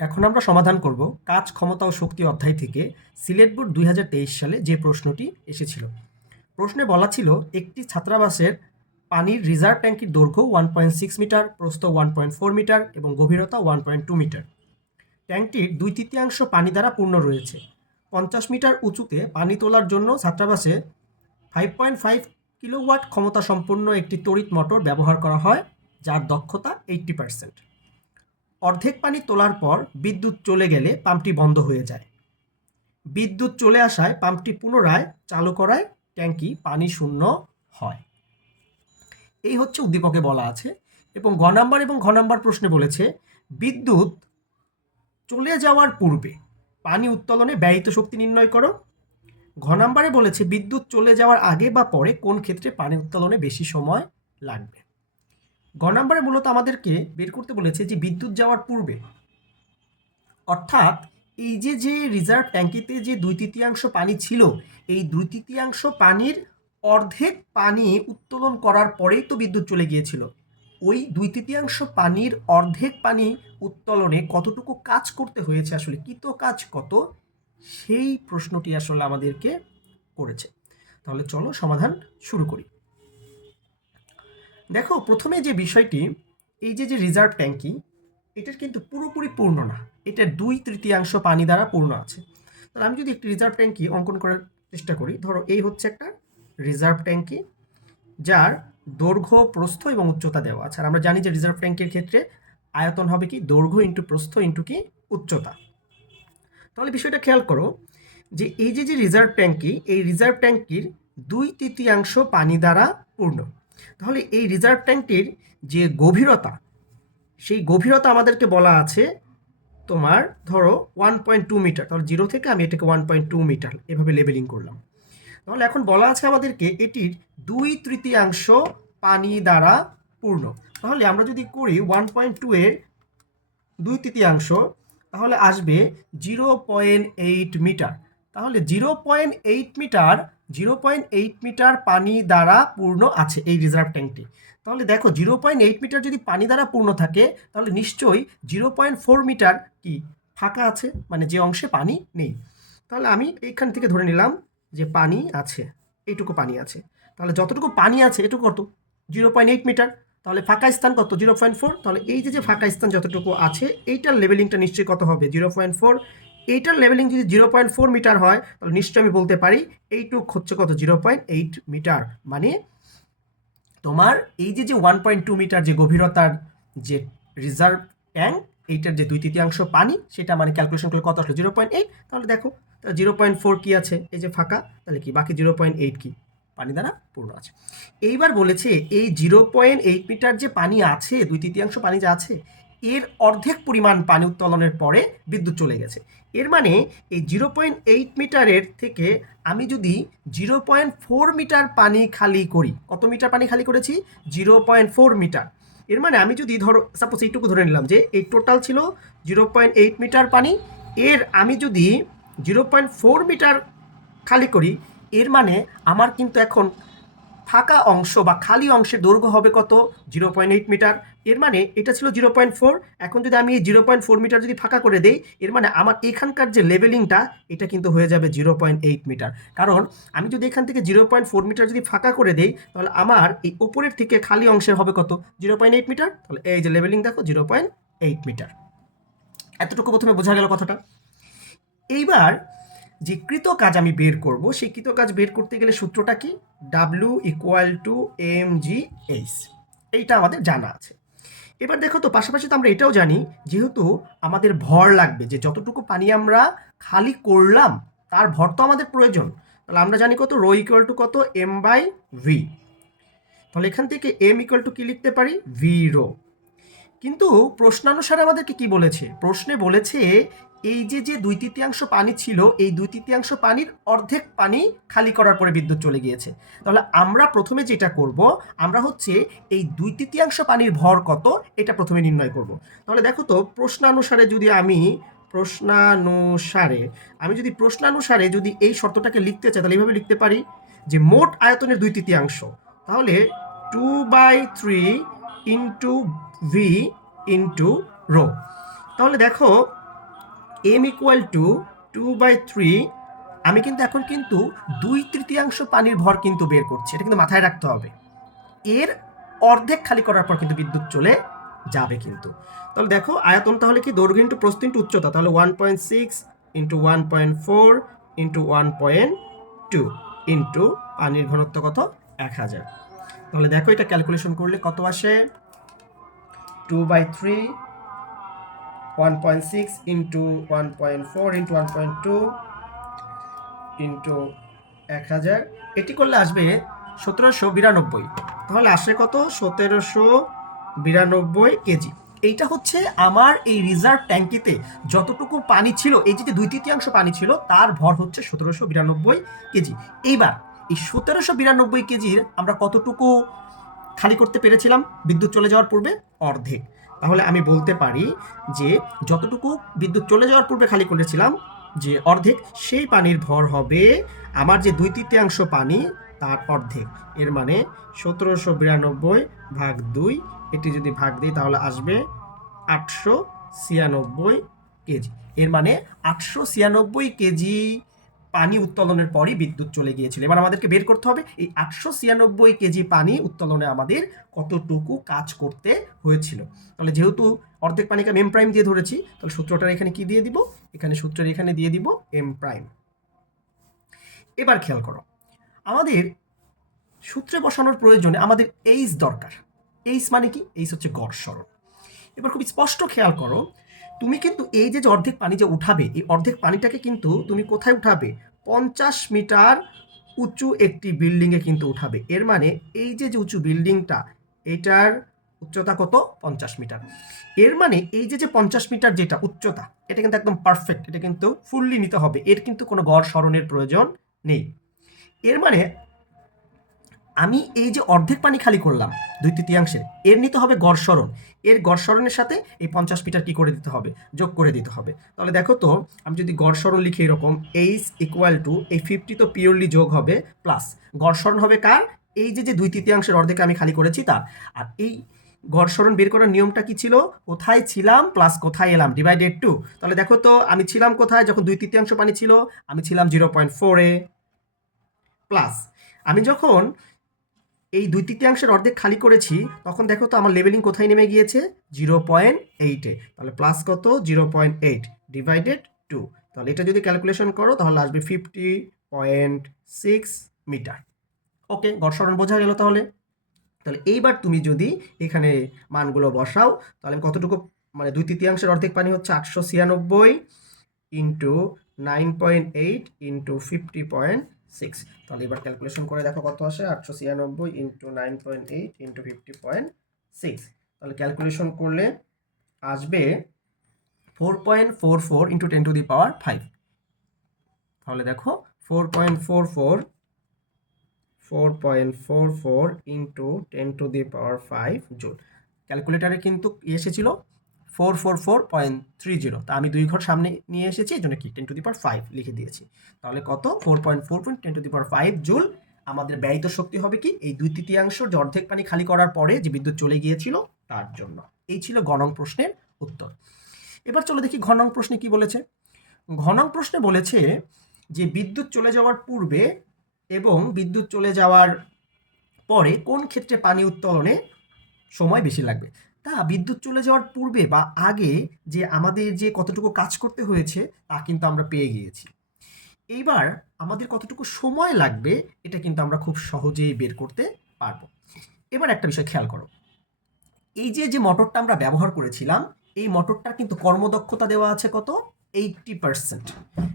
এখন আমরা সমাধান করব কাজ, ক্ষমতা ও শক্তি অধ্যায় থেকে সিলেট বোর্ড দুই হাজার তেইশ সালে যে প্রশ্নটি এসেছিল। প্রশ্নে বলা ছিল, একটি ছাত্রাবাসের পানির রিজার্ভ ট্যাঙ্কির দৈর্ঘ্য ওয়ান পয়েন্ট সিক্স মিটার, প্রস্থ ওয়ান পয়েন্ট ফোর মিটার এবং গভীরতা ওয়ান পয়েন্ট টু মিটার। ট্যাঙ্কটির দুই তৃতীয়াংশ পানি দ্বারা পূর্ণ রয়েছে। পঞ্চাশ মিটার উঁচুতে পানি তোলার জন্য ছাত্রাবাসে ফাইভ পয়েন্ট ফাইভ কিলোওয়াট ক্ষমতা সম্পন্ন একটি তড়িৎ মোটর ব্যবহার করা হয়, যার দক্ষতা এইট্টি পার্সেন্ট। অর্ধেক পানি তোলার পর বিদ্যুৎ চলে গেলে পাম্পটি বন্ধ হয়ে যায়। বিদ্যুৎ চলে আসায় পাম্পটি পুনরায় চালু করায় ট্যাঙ্কি পানি শূন্য হয়। এই হচ্ছে উদ্দীপকে বলা আছে এবং গ নাম্বার এবং ঘ নাম্বার প্রশ্নে বলেছে, বিদ্যুৎ চলে যাওয়ার পূর্বে পানি উত্তোলনে ব্যয়িত শক্তি নির্ণয় করো। ঘ নাম্বারে বলেছে, বিদ্যুৎ চলে যাওয়ার আগে বা পরে কোন ক্ষেত্রে পানি উত্তোলনে বেশি সময় লাগবে? গ নম্বরে মূলত আমাদেরকে বের করতে বলেছে যে বিদ্যুৎ যাওয়ার পূর্বে। অর্থাৎ এই যে যে রিজার্ভ ট্যাঙ্কিতে যে দুই তৃতীয়াংশ পানি ছিল, এই দুই তৃতীয়াংশ পানির অর্ধেক পানি উত্তোলন করার পরেই তো বিদ্যুৎ চলে গিয়েছিল। ওই দুই তৃতীয়াংশ পানির অর্ধেক পানি উত্তোলনে কতটুকু কাজ করতে হয়েছে, আসলে কৃত কাজ কত, সেই প্রশ্নটি আসলে আমাদেরকে করেছে। তাহলে চলো সমাধান শুরু করি। দেখো, প্রথমে যে বিষয়টি, এই যে যে রিজার্ভ ট্যাঙ্কি এটার কিন্তু পুরোপুরি পূর্ণ না। এটা দুই তৃতীয়াংশ পানি দ্বারা পূর্ণ আছে। তাহলে আমি যদি একটি রিজার্ভ ট্যাঙ্কি অঙ্কন করার চেষ্টা করি, ধরো এই হচ্ছে একটা রিজার্ভ ট্যাঙ্কি যার দৈর্ঘ্য, প্রস্থ এবং উচ্চতা দেওয়া আছে। আর আমরা জানি যে রিজার্ভ ট্যাঙ্কের ক্ষেত্রে আয়তন হবে কি? দৈর্ঘ্য ইন্টু প্রস্থ ইন্টু কি? উচ্চতা। তাহলে বিষয়টা খেয়াল করো যে, এই যে যে রিজার্ভ ট্যাঙ্কি এই রিজার্ভ ট্যাঙ্কির দুই তৃতীয়াংশ পানি দ্বারা পূর্ণ। তাহলে এই রিজার্ভ ট্যাঙ্কটির যে গভীরতা, সেই গভীরতা আমাদেরকে বলা আছে তোমার ধরো ওয়ান পয়েন্ট টু মিটার তাহলে জিরো থেকে আমি এটাকে ওয়ান পয়েন্ট টু মিটার এভাবে লেবেলিং করলাম। তাহলে এখন বলা আছে আমাদেরকে এটির দুই তৃতীয়াংশ পানি দ্বারা পূর্ণ। তাহলে আমরা যদি করি ওয়ান পয়েন্ট টু এর দুই তৃতীয়াংশ, তাহলে আসবে জিরো পয়েন্ট এইট মিটার তাহলে zero point eight metre zero point eight metre পানি দ্বারা পূর্ণ আছে এই রিজার্ভ ট্যাঙ্কটি। তাহলে দেখো, জিরো পয়েন্ট এইট মিটার যদি পানি দ্বারা পূর্ণ থাকে, তাহলে নিশ্চয়ই জিরো পয়েন্ট ফোর মিটার কি ফাঁকা আছে? মানে যে অংশে পানি নেই। তাহলে আমি এইখান থেকে ধরে নিলাম যে পানি আছে, এইটুকু পানি আছে। তাহলে যতটুকু পানি আছে, এটুকু কত? Zero point eight metre. তাহলে ফাঁকা স্থান কত? Zero point four. তাহলে এই যে যে ফাঁকা স্থান যতটুকু আছে, এইটার লেভেলিংটা নিশ্চয়ই কত হবে? জিরো পয়েন্ট ফোর এইটার লেভেলিং যদি জিরো পয়েন্ট ফোর মিটার হয়, তাহলে নিশ্চয়ই আমি বলতে পারি এইটুক হচ্ছে কত? জিরো পয়েন্ট এইট মিটার মানে তোমার এই যে যে ওয়ান পয়েন্ট টু মিটার যে গভীরতার যে রিজার্ভ ট্যাঙ্ক এইটার যে দুই তৃতীয়াংশ পানি, সেটা মানে ক্যালকুলেশন করলে কত আসলো? জিরো পয়েন্ট এইট তাহলে দেখো, তাহলে জিরো পয়েন্ট ফোর কী আছে? এই যে ফাঁকা, তাহলে কি? বাকি জিরো পয়েন্ট এইট কী? পানি দ্বারা পূর্ণ আছে। এইবার বলেছে এই জিরো পয়েন্ট এইট মিটার যে পানি আছে, দুই তৃতীয়াংশ পানি যে আছে, এর অর্ধেক পরিমাণ পানি উত্তোলনের পরে বিদ্যুৎ চলে গেছে। এর মানে এই জিরো পয়েন্ট এইট মিটারের থেকে আমি যদি জিরো পয়েন্ট ফোর মিটার পানি খালি করি, কত মিটার পানি খালি করেছি? Zero point four metre. এর মানে আমি যদি ধরো সাপোজ এইটুকু ধরে নিলাম যে এই টোটাল ছিল জিরো পয়েন্ট এইট মিটার পানি, এর আমি যদি জিরো পয়েন্ট ফোর মিটার খালি করি, এর মানে আমার কিন্তু এখন ফাঁকা অংশ বা খালি অংশের দৈর্ঘ্য হবে কত? Zero point eight metre. এর মানে এটা ছিল জিরো পয়েন্ট ফোর। এখন যদি আমি এই জিরো পয়েন্ট ফোর মিটার যদি ফাঁকা করে দেই, এর মানে আমার এখানকার যে লেভেলিংটা, এটা কিন্তু হয়ে যাবে জিরো পয়েন্ট এইট মিটার। কারণ আমি যদি এখান থেকে জিরো পয়েন্ট ফোর মিটার যদি ফাঁকা করে দেই, তাহলে আমার এই ওপরের থেকে খালি অংশের হবে কত? Zero point eight metre. তাহলে এই যে লেভেলিং দেখো, জিরো পয়েন্ট এইট মিটার। এতটুকু প্রথমে বোঝা গেল কথাটা। এইবার যে কৃত কাজ আমি বের করব, সেই কৃত কাজ বের করতে গেলে সূত্রটা কি? W equal to M G H এইটা আমাদের জানা আছে। এবার দেখো তো, পাশাপাশি তো আমরা এটাও জানি, যেহেতু আমাদের ভর লাগবে, যে যতটুকু পানি আমরা খালি করলাম, তার ভর তো আমাদের প্রয়োজন। তাহলে আমরা জানি কত? রো ইকুয়াল টু কত? এম বাই ভি তাহলে এখান থেকে এম ইকুয়াল টু কী লিখতে পারি? V rho. কিন্তু প্রশ্নানুসারে আমাদেরকে কি বলেছে? প্রশ্নে বলেছে, এই যে যে দুই তৃতীয়াংশ পানি ছিল, এই দুই তৃতীয়াংশ পানির অর্ধেক পানি খালি করার পরে বিদ্যুৎ চলে গিয়েছে। তাহলে আমরা প্রথমে যেটা করব, আমরা হচ্ছে এই দুই তৃতীয়াংশ পানির ভর কত, এটা প্রথমে নির্ণয় করব। তাহলে দেখো তো, প্রশ্নানুসারে যদি আমি, প্রশ্নানুসারে, আমি যদি প্রশ্নানুসারে যদি এই শর্তটাকে লিখতে চাই, তাহলে এইভাবে লিখতে পারি যে মোট আয়তনের দুই তৃতীয়াংশ। তাহলে two by three into V into rho তাহলে দেখো M equal to two by three আমি কিন্তু এখন কিন্তু দুই তৃতীয়াংশ পানির ভর কিন্তু বের করছি, এটা কিন্তু মাথায় রাখতে হবে। এর অর্ধেক খালি করার পর কিন্তু বিদ্যুৎ চলে যাবে কিন্তু। তাহলে দেখো, আয়তন তাহলে কি? দৈর্ঘ্য ইন্টু প্রস্থ ইন্টু উচ্চতা, তাহলে one point six into one point four into one point two into পানির ঘনত্ব কত? এক হাজার। তাহলে দেখো, এটা ক্যালকুলেশন করলে কত আসে? Two by three one point six into one point four into one point two into এক হাজার। এটি করলে আসবে সতেরোশো বিরানব্বই। তাহলে আসে কত? সতেরোশো বিরানব্বই কেজি। এইটা হচ্ছে আমার এই রিজার্ভ ট্যাঙ্কিতে যতটুকু পানি ছিল, এই যে দুই তৃতীয়াংশ পানি ছিল, তার ভর হচ্ছে সতেরোশো বিরানব্বই কেজি। এইবার, এই সতেরোশো বিরানব্বই কেজির আমরা কতটুকু খালি করতে পেরেছিলাম, বিদ্যুৎ চলে যাওয়ার পূর্বে অর্ধেক। তাহলে আমি বলতে পারি যে যতটুকু বিদ্যুৎ চলে যাওয়ার পূর্বে খালি করেছিলাম, যে অর্ধেক, সেই পানির ভর হবে আমার যে দুই তৃতীয়াংশ পানি, তার অর্ধেক। এর মানে সতেরোশো বিরানব্বই ভাগ দুই, এটি যদি ভাগ দিই তাহলে আসবে আটশো ছিয়ানব্বই কেজি। এর মানে আটশো ছিয়ানব্বই কেজি পানি উত্তোলনের পরই বিদ্যুৎ চলে গিয়েছিল। এবার আমাদেরকে বের করতে হবে, এই আটশো ছিয়ানব্বই কেজি পানি উত্তোলনে আমাদের কতটুকু কাজ করতে হয়েছিল। তাহলে যেহেতু অর্ধেক পানিকে এম প্রাইম দিয়ে ধরেছি, তাহলে সূত্রটার এখানে কি দিয়ে দিব? এখানে সূত্রের এখানে দিয়ে দিব এম প্রাইম এবার খেয়াল করো, আমাদের সূত্রে বসানোর প্রয়োজনে আমাদের এইচ দরকার। এইচ মানে কি? এইচ হচ্ছে গড় সরণ। এবার খুব স্পষ্ট খেয়াল করো তুমি কিন্তু এই যে যে অর্ধেক পানি যে উঠাবে, এই অর্ধেক পানিটাকে কিন্তু তুমি কোথায় উঠাবে? পঞ্চাশ মিটার উঁচু একটি বিল্ডিংয়ে কিন্তু উঠাবে। এর মানে এই যে যে উঁচু বিল্ডিংটা, এটার উচ্চতা কত? পঞ্চাশ মিটার। এর মানে এই যে যে পঞ্চাশ মিটার যেটা উচ্চতা, এটা কিন্তু একদম পারফেক্ট এটা কিন্তু ফুললি নিতে হবে। এর কিন্তু কোনো গড় সরণের প্রয়োজন নেই। এর মানে আমি এই যে অর্ধেক পানি খালি করলাম দুই তৃতীয়াংশের এর নিতে হবে গড় সরণ। এর গড় সরণের সাথে এই পঞ্চাশ মিটার কি করে দিতে হবে? যোগ করে দিতে হবে। তাহলে দেখো তো, আমি যদি গড় সরণ লিখি এরকম এইচ ইকুয়াল টু এই ফিফটি তো পিওরলি যোগ হবে প্লাস গড় সরণ হবে কার? এই যে যে দুই তৃতীয়াংশের অর্ধেক আমি খালি করেছি তার। আর এই গড় সরণ বের করার নিয়মটা কি ছিল? কোথায় ছিলাম প্লাস কোথায় এলাম ডিভাইডেড টু তাহলে দেখো তো, আমি ছিলাম কোথায় যখন দুই তৃতীয়াংশ পানি ছিল? আমি ছিলাম জিরো পয়েন্ট ফোরে প্লাস আমি যখন এই দুই তৃতীয়াংশের অর্ধেক খালি করেছি, তখন দেখো তো আমার লেভেলিং কোথায় নেমে গিয়েছে? জিরো পয়েন্ট এইটে তাহলে প্লাস কত? Zero point eight divided two তাহলে এটা যদি ক্যালকুলেশন করো, তাহলে আসবে fifty point six metre okay গড়সরণ বোঝা গেল তাহলে? তাহলে এইবার তুমি যদি এখানে মানগুলো বসাও, তাহলে কতটুকু মানে দুই তৃতীয়াংশের অর্ধেক পানি হচ্ছে আটশো ছিয়ানব্বই into nine point eight into fifty point six তাহলে এবার ক্যালকুলেশন করে দেখো কত আসে? আটশো ছিয়ানব্বই into nine point eight into fifty point six তাহলে ক্যালকুলেশন করলে আসবে four point four four into ten to the power five তাহলে দেখো four point four four four point four four into ten to the power five joule. ক্যালকুলেটারে কিন্তু এসেছিল four four four point three zero তা আমি দুই ঘর সামনে নিয়ে এসেছি, এই জন্য কি? Ten to the power five লিখে দিয়েছি। তাহলে কত? Four point four point ten to the power five joule. আমাদের ব্যয়িত শক্তি হবে কি? এই দুই তৃতীয়াংশ যে অর্ধেক পানি খালি করার পরে যে বিদ্যুৎ চলে গিয়েছিল, তার জন্য। এই ছিল গণং প্রশ্নের উত্তর। এবার চলো দেখি ঘনং প্রশ্নে কি বলেছে। ঘনং প্রশ্নে বলেছে যে বিদ্যুৎ চলে যাওয়ার পূর্বে এবং বিদ্যুৎ চলে যাওয়ার পরে কোন ক্ষেত্রে পানি উত্তোলনে সময় বেশি লাগবে? তা বিদ্যুৎ চলে যাওয়ার পূর্বে বা আগে যে আমাদের যে কতটুকু কাজ করতে হয়েছে, তা কিন্তু আমরা পেয়ে গিয়েছি। এইবার আমাদের কতটুকু সময় লাগবে, এটা কিন্তু আমরা খুব সহজেই বের করতে পারব। এবার একটা বিষয় খেয়াল করো। এই যে যে মোটরটা আমরা ব্যবহার করেছিলাম, এই মোটরটার কিন্তু কর্মদক্ষতা দেওয়া আছে কত? Eighty percent.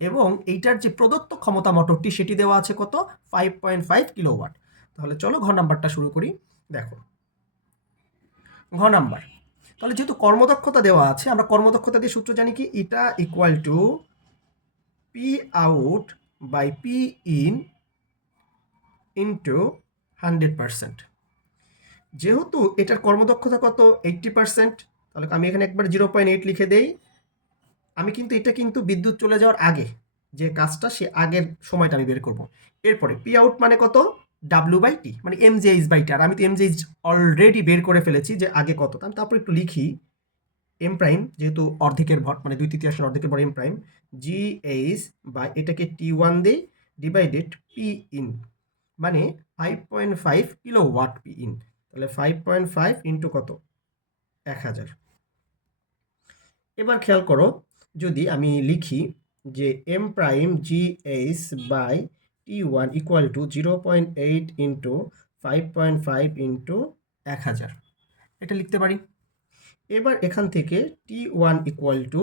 এবং এইটার যে প্রদত্ত ক্ষমতা মোটরটি, সেটি দেওয়া আছে কত? Five point five kilowatt. তাহলে চলো ঘর নাম্বারটা শুরু করি। দেখো ঘ নাম্বার। তাহলে যেহেতু কর্মদক্ষতা দেওয়া আছে, আমরা কর্মদক্ষতা দিয়ে সূত্র জানি কি? এটা equal to P out by P in into hundred percent যেহেতু এটার কর্মদক্ষতা কত? এইটটি পার্সেন্ট তাহলে আমি এখানে একবার জিরো পয়েন্ট এইট লিখে দেই। আমি কিন্তু এটা কিন্তু বিদ্যুৎ চলে যাওয়ার আগে যে কাজটা, সে আগের সময়টা আমি বের করব। এরপরে পি আউট মানে কত? ডাব্লু বাই টি মানে M J H by T আর আমি তো এম জে এইচ অলরেডি বের করে ফেলেছি যে আগে কত আমি তারপর একটু লিখি। এম প্রাইম যেহেতু অর্ধেকের ভর মানে দুই তৃতীয়াংশের অর্ধেকের ভর এম প্রাইম জি এইচ বা এটাকে টি ওয়ান দিই ডিভাইডেড পি ইন মানে five point five kilo watt P in তাহলে ফাইভ পয়েন্ট ফাইভ ইন্টু কত? এক হাজার। এবার খেয়াল করো, যদি আমি লিখি যে M prime G H by T one equal to zero point eight into five point five into এক হাজার। এটা লিখতে পারি? এবার এখান থেকে T one equal to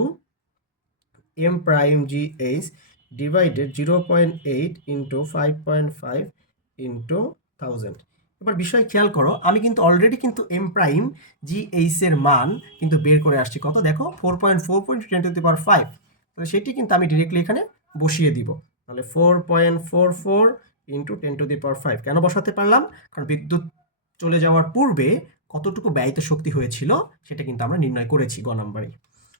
M prime G H divided zero point eight into five point five into thousand এবার বিষয় খেয়াল করো, আমি কিন্তু অলরেডি কিন্তু এম প্রাইম জি এইচ এর মান কিন্তু বের করে আসছি। কত? দেখো four point four point ten to the power five তাহলে সেটি কিন্তু আমি ডিরেক্টলি এখানে বসিয়ে দিব। তাহলে four point four four into ten to the power five কেন বসাতে পারলাম? কারণ বিদ্যুৎ চলে যাওয়ার পূর্বে কতটুকু ব্যয়িত শক্তি হয়েছিল সেটা কিন্তু আমরা নির্ণয় করেছি গ নাম্বারে।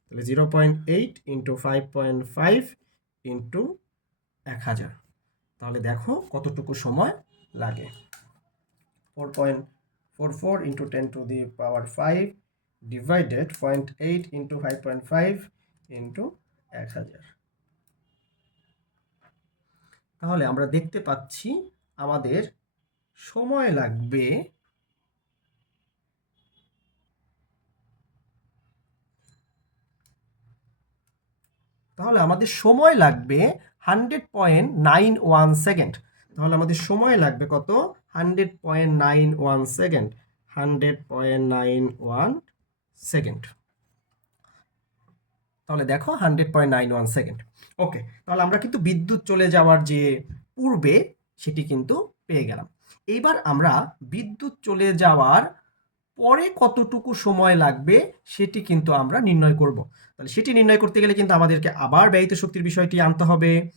তাহলে zero point eight into five point five into এক হাজার। তাহলে দেখো কতটুকু সময় লাগে। Four point four four into ten to the power five divided point eight into five point five into এক হাজার। তাহলে আমরা দেখতে পাচ্ছি আমাদের সময় লাগবে তাহলে আমাদের সময় লাগবে hundred point nine one second. তাহলে আমাদের সময় লাগবে কত? Hundred point nine one second. Hundred point nine one second. তাহলে দেখো hundred point nine one second okay তাহলে আমরা কিন্তু বিদ্যুৎ চলে যাওয়ার যে পূর্বে সেটি কিন্তু পেয়ে গেলাম। এইবার আমরা বিদ্যুৎ চলে যাওয়ার পরে কতটুকু সময় লাগবে সেটি কিন্তু আমরা নির্ণয় করব। তাহলে সেটি নির্ণয় করতে গেলে কিন্তু আমাদেরকে আবার ব্যয়িত শক্তির বিষয়টি আনতে হবে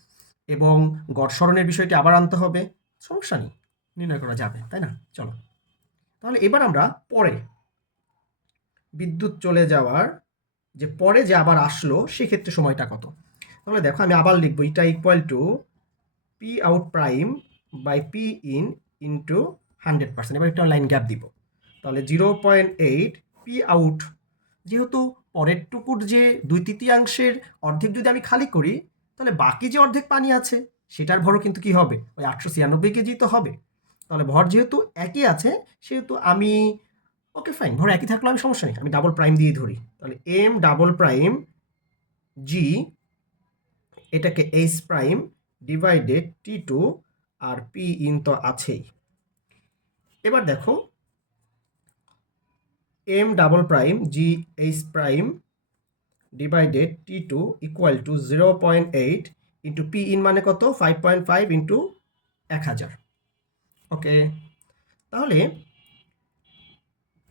এবং গড়সরণের বিষয়টি আবার আনতে হবে। সমস্যা নেই, নির্ণয় করা যাবে, তাই না? চলো। তাহলে এবার আমরা পরে বিদ্যুৎ চলে যাওয়ার যে পরে যে আবার আসলো, সেক্ষেত্রে সময়টা কত? তাহলে দেখো আমি আবার লিখব, এটা equal to P out prime by P in into hundred percent এবার একটা লাইন গ্যাপ দিব। তাহলে zero point eight P out যেহেতু পরের টুকুর যে দুই তৃতীয়াংশের অর্ধেক যদি আমি খালি করি, তাহলে বাকি যে অর্ধেক পানি আছে, সেটার ভরও কিন্তু কি হবে? ওই আটশো ছিয়ানব্বই কেজি তো হবে। তাহলে ভর যেহেতু একই আছে, সেহেতু আমি ওকে ফাইন ভর একই থাকলে আমি সমস্যা নেই। আমি ডাবল প্রাইম দিয়ে ধরি। তাহলে এম ডাবল প্রাইম জি এটাকে H prime divided T two R P in তো আছেই। এবার দেখো M double prime G H prime divided T two equal to zero point eight into P in মানে কত? ফাইভ পয়েন্ট ফাইভ ইন্টু এক হাজার। Okay তাহলে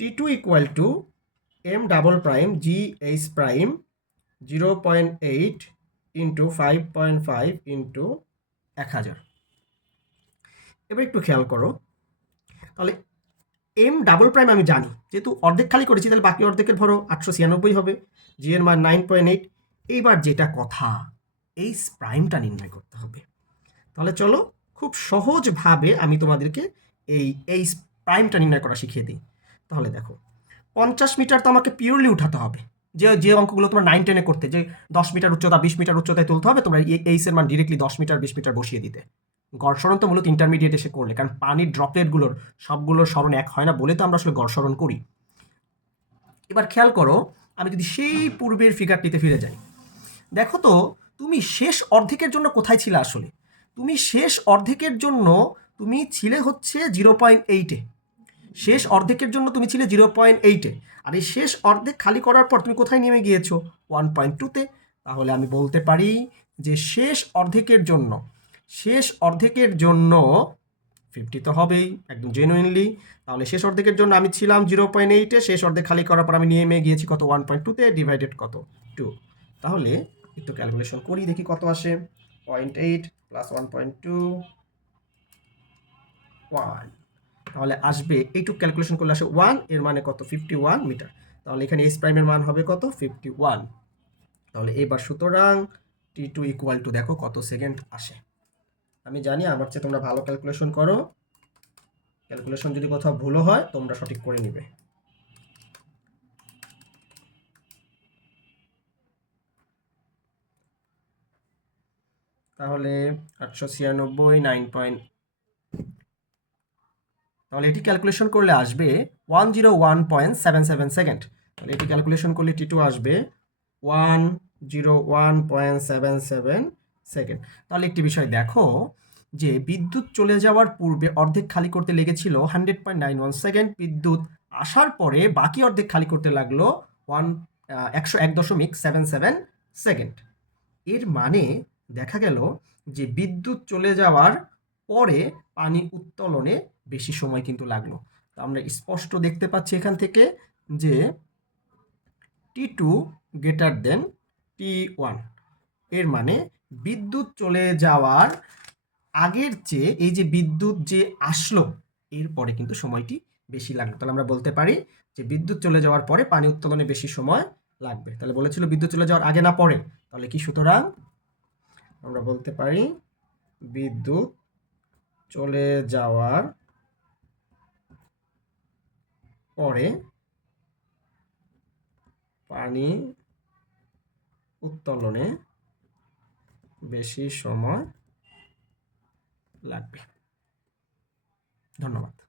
T two equal to M double prime G H prime zero point eight into five point five into এক হাজার। এবার একটু খেয়াল করো। তাহলে এম ডাবল প্রাইম আমি জানি, যেহেতু অর্ধেক খালি করেছি, তাহলে বাকি অর্ধেকের ভরো আটশো ছিয়ানব্বই হবে জি এর মান নাইন পয়েন্ট এইট এইবার যেটা কথা এই প্রাইমটা নির্ণয় করতে হবে। তাহলে চলো, খুব সহজভাবে আমি তোমাদেরকে এই এই প্রাইমটা নির্ণয় করা শিখিয়ে দিই। তাহলে দেখো। পঞ্চাশ মিটার তো আমাকে পিওরলি উঠাতে হবে। যে যে অঙ্কগুলো তোমরা নাইন টেনে করতে, যে দশ মিটার উচ্চতা বিশ মিটার উচ্চতায় তুলতে হবে, তোমরা এইসের মান ডিরেক্টলি দশ মিটার, বিশ মিটার বসিয়ে দিতে। গড়সরণ তো মূলত ইন্টারমিডিয়েট এসে করলে, কারণ পানির ড্রপলেটগুলোর সবগুলোর স্মরণ এক হয় না বলে তো আমরা আসলে গড়সরণ করি। এবার খেয়াল করো, আমি যদি সেই পূর্বের ফিগারটিতে ফিরে যাই। দেখো তো, তুমি শেষ অর্ধেকের জন্য কোথায় ছিলে আসলে? তুমি শেষ অর্ধেকের জন্য তুমি ছিলে হচ্ছে জিরো পয়েন্ট এইটে শেষ অর্ধেকের জন্য তুমি ছিলে জিরো পয়েন্ট এইটে আর এই শেষ অর্ধেক খালি করার পর তুমি কোথায় নেমে গিয়েছো? ওয়ান পয়েন্ট টুতে তাহলে আমি বলতে পারি যে শেষ অর্ধেকের জন্য, শেষ অর্ধেকের জন্য ফিফটি তো হবেই, একদম জেনুইনলি তাহলে শেষ অর্ধেকের জন্য আমি ছিলাম জিরো পয়েন্ট এইটে শেষ অর্ধেক খালি করার পর আমি নেমে গিয়েছি কত? ওয়ান পয়েন্ট টুতে ডিভাইডেড কত? টু তাহলে একটু ক্যালকুলেশন করি, দেখি কত আসে। Point eight plus one point two one তাহলে আসবে, এইটুকু ক্যালকুলেশন করলে আসে ওয়ানের মানে কত? ফিফটি ওয়ান মিটার তাহলে এখানে এস প্রাইমের মান হবে কত? ফিফটি ওয়ান তাহলে এবার সুতরাং টি টু ইকুয়াল টু দেখো কত সেকেন্ড আসে। আমি জানি আমার চেয়ে তোমরা ভালো ক্যালকুলেশন করো। ক্যালকুলেশন যদি কোথাও ভুলও হয়, তোমরা সঠিক করে নিবে। তাহলে আটশো ছিয়ানব্বই নাইন পয়েন্ট তাহলে এটি ক্যালকুলেশন করলে আসবে one zero one point seven seven second তাহলে এটি ক্যালকুলেশন করলে টি টু আসবে one zero one point seven seven second তাহলে একটি বিষয় দেখো যে বিদ্যুৎ চলে যাওয়ার পূর্বে অর্ধেক খালি করতে লেগেছিল hundred point nine one second বিদ্যুৎ আসার পরে বাকি অর্ধেক খালি করতে লাগল ওয়ান একশো এক দশমিক সেভেন সেভেন সেকেন্ড এর মানে দেখা গেল যে বিদ্যুৎ চলে যাওয়ার পরে পানি উত্তোলনে বেশি সময় কিন্তু লাগল। তো আমরা স্পষ্ট দেখতে পাচ্ছি এখান থেকে যে টি টু গ্রেটার দেন টি ওয়ানের মানে বিদ্যুৎ চলে যাওয়ার আগের চেয়ে এই যে বিদ্যুৎ যে আসলো, এরপরে কিন্তু সময়টি বেশি লাগল। তাহলে আমরা বলতে পারি যে বিদ্যুৎ চলে যাওয়ার পরে পানি উত্তোলনে বেশি সময় লাগবে। তাহলে বলেছিল বিদ্যুৎ চলে যাওয়ার আগে না পরে। তাহলে কি সুতরাং আমরা বলতে পারি বিদ্যুৎ চলে যাওয়ার পরে পানি উত্তোলনে বেশি সময় লাগবে। ধন্যবাদ।